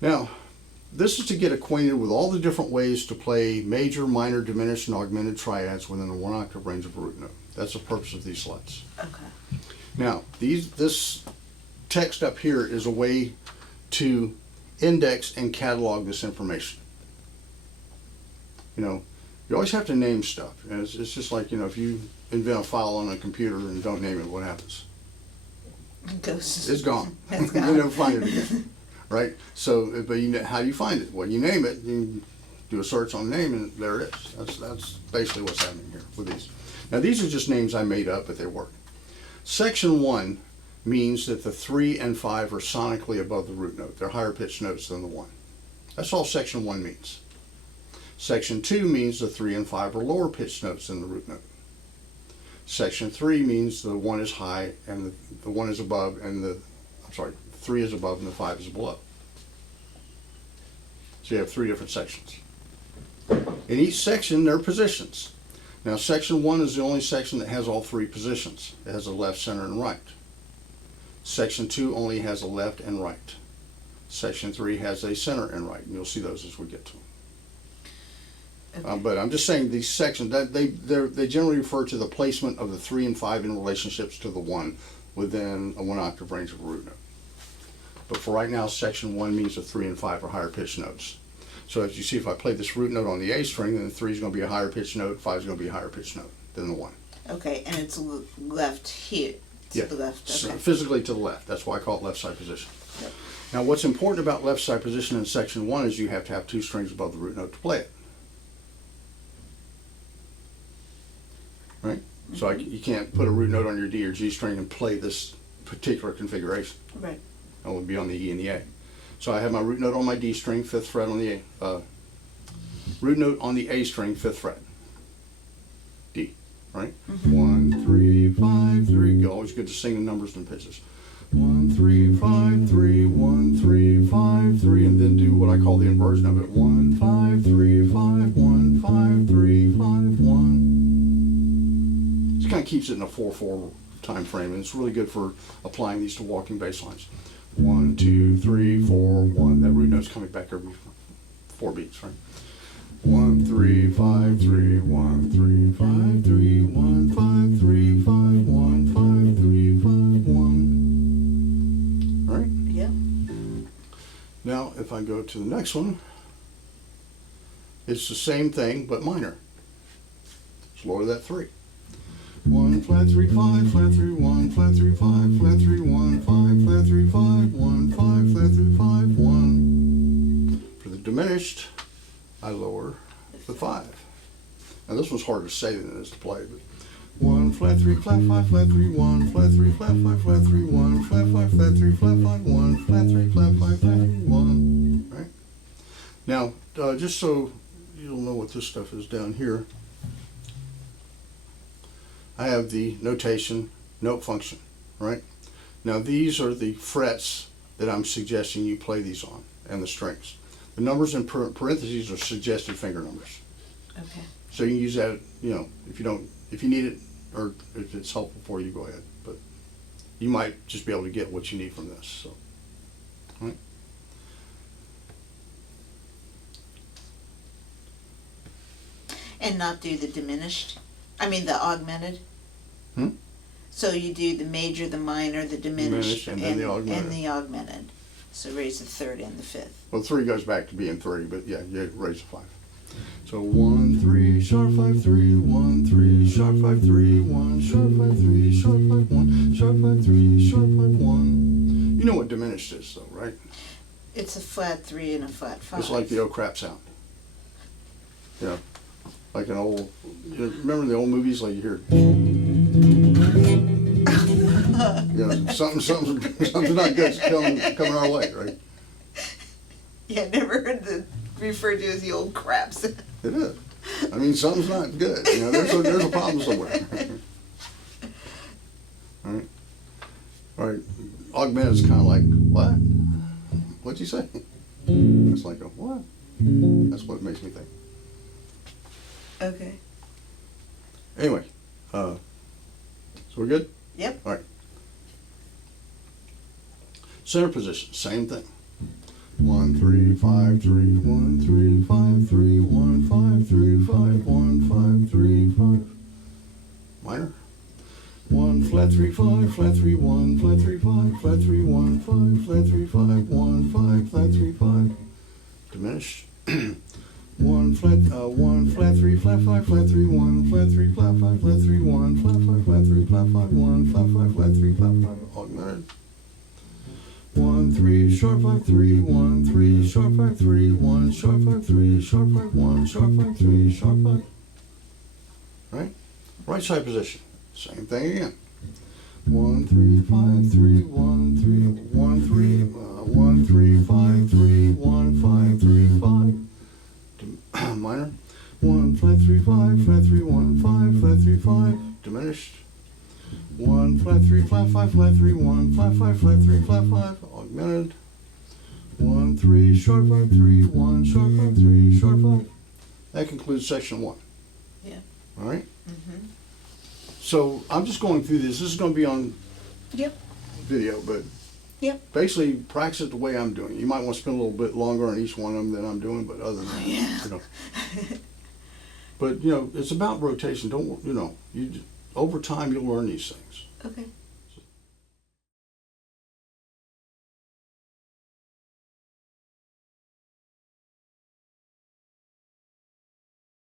Now, this is to get acquainted with all the different ways to play major, minor, diminished, and augmented triads within a 1-octave range of a root note. That's the purpose of these slides. Okay. Now, this text up here is a way to index and catalog this information. You know, you always have to name stuff. And it's just like, you know, if you invent a file on a computer and don't name it, what happens? Ghosts. It's gone. It's gone. You'll never find it again. Right? So, but how do you find it? Well, you name it, you do a search on the name, and there it is. That's basically what's happening here with these. Now, these are just names I made up, but they work. Section 1 means that the 3 and 5 are sonically above the root note. They're higher pitched notes than the 1. That's all Section 1 means. Section 2 means the 3 and 5 are lower pitched notes than the root note. Section 3 means the 1 is high and the 1 is above, and the 3 is above and the 5 is below. So you have 3 different sections. In each section, there are positions. Now, Section 1 is the only section that has all 3 positions. It has a left, center, and right. Section 2 only has a left and right. Section 3 has a center and right, and you'll see those as we get to them. Okay. But I'm just saying these sections, that they generally refer to the placement of the 3 and 5 in relationships to the 1 within a 1-octave range of a root note. But for right now, Section 1 means the 3 and 5 are higher pitched notes. So as you see, if I play this root note on the A string, then the 3 is going to be a higher pitched note, 5 is going to be a higher pitched note than the 1. Okay, and it's left here. To the left. Okay. So physically to the left. That's why I call it left side position. Yep. Now, what's important about left side position in Section 1 is you have to have 2 strings above the root note to play it. Right? Mm-hmm. So you can't put a root note on your D or G string and play this particular configuration. Right. It would be on the E and the A. So I have my root note on my D string, 5th fret on the A. Root note on the A string, 5th fret. D. Right? Mm-hmm. 1, 3, 5, 3. Always good to sing the numbers and pitches. 1, 3, 5, 3, 1, 3, 5, 3, and then do what I call the inversion of it. 1, 5, 3, 5, 1, 5, 3, 5, 1. This kind of keeps it in a 4/4 time frame, and it's really good for applying these to walking bass lines. 1, 2, 3, 4, 1. That root note's coming back every 4 beats, right? 1, 3, 5, 3, 1, 3, 5, 3, 1, 5, 3, 5, 1, 5, 3, 5, 1. All right? Yeah. Now, if I go to the next one, it's the same thing, but minor. Let's lower that 3. 1, flat 3, 5, flat 3, 1, flat 3, 5, flat 3, 1, 5, flat 3, 5, 1, 5, flat 3, 5, 1. For the diminished, I lower the 5. Now this one's harder to say than it is to play, but 1, flat 3, flat 5, flat 3, 1, flat 3, flat 5, flat 3, 1, flat 5, flat 3, flat 5, 1, flat 3, flat 5, flat 3, 1. Right? Now, just so you'll know what this stuff is down here, I have the notation note function, right? Now these are the frets that I'm suggesting you play these on, and the strings. The numbers in parentheses are suggested finger numbers. Okay. So you can use that, you know, if you need it, or if it's helpful for you, go ahead. But you might just be able to get what you need from this. So, all right. And not do the diminished? I mean the augmented? Hmm? So you do the major, the minor, the diminished, and then the augmented. And the augmented. So raise the 3rd and the 5th. Well, 3 goes back to being 3, but yeah, you raise the 5. So 1, 3, sharp 5, 3, 1, 3, sharp 5, 3, 1, sharp 5, 3, sharp 5, 1, sharp 5, 3, sharp 5, 1. You know what diminished is, though, right? It's a flat 3 and a flat 5. It's like the oh crap sound. You know, like an old, remember the old movies, like you hear, you know, something's not good coming our way, right? Yeah, never heard the referred to as the old craps. It is. I mean, something's not good. You know, there's a problem somewhere. All right. All right. Augmented is kind of like, what? What'd you say? It's like a what? That's what it makes me think. Okay. Anyway, so we're good? Yep. All right. Center position, same thing. 1 3 5 3 1 3 5 3 1 5 3 5 1 5 3 5. Minor. 1 flat 3 5 flat 3 1 flat 3 5 flat 3 1 5 flat 3 5 1 5 flat 3 5. Diminished. 1 flat 3 flat 5 flat 3 1 flat 3 flat 5 flat 3 1 flat 5 flat 3 flat 5 1 flat 5 flat 3 flat 5. Augmented. 1 3 sharp 5 3 1 3 sharp 5 3 1 sharp 5 3 sharp 5 1 sharp 5 3 sharp 5. Right? Right side position. Same thing again. 1 3 5 3 1 3 1 3 1 3 5 3 1 5 3 5. Minor. 1 flat 3 5 flat 3 1 5 flat 3 5. Diminished. 1 flat 3 flat 5 flat 3 1 flat 5 flat 3 flat 5. Augmented. 1 3 sharp 5 3 1 sharp 5 3 sharp 5. That concludes section 1. Yeah. All right. Mm-hmm. So I'm just going through this. This is going to be on Yep. video, but Yep. basically practice it the way I'm doing it. You might want to spend a little bit longer on each one of them than I'm doing, but other than that, Yeah. you know. But you know, it's about rotation. Don't you know? Over time, you'll learn these things. Okay.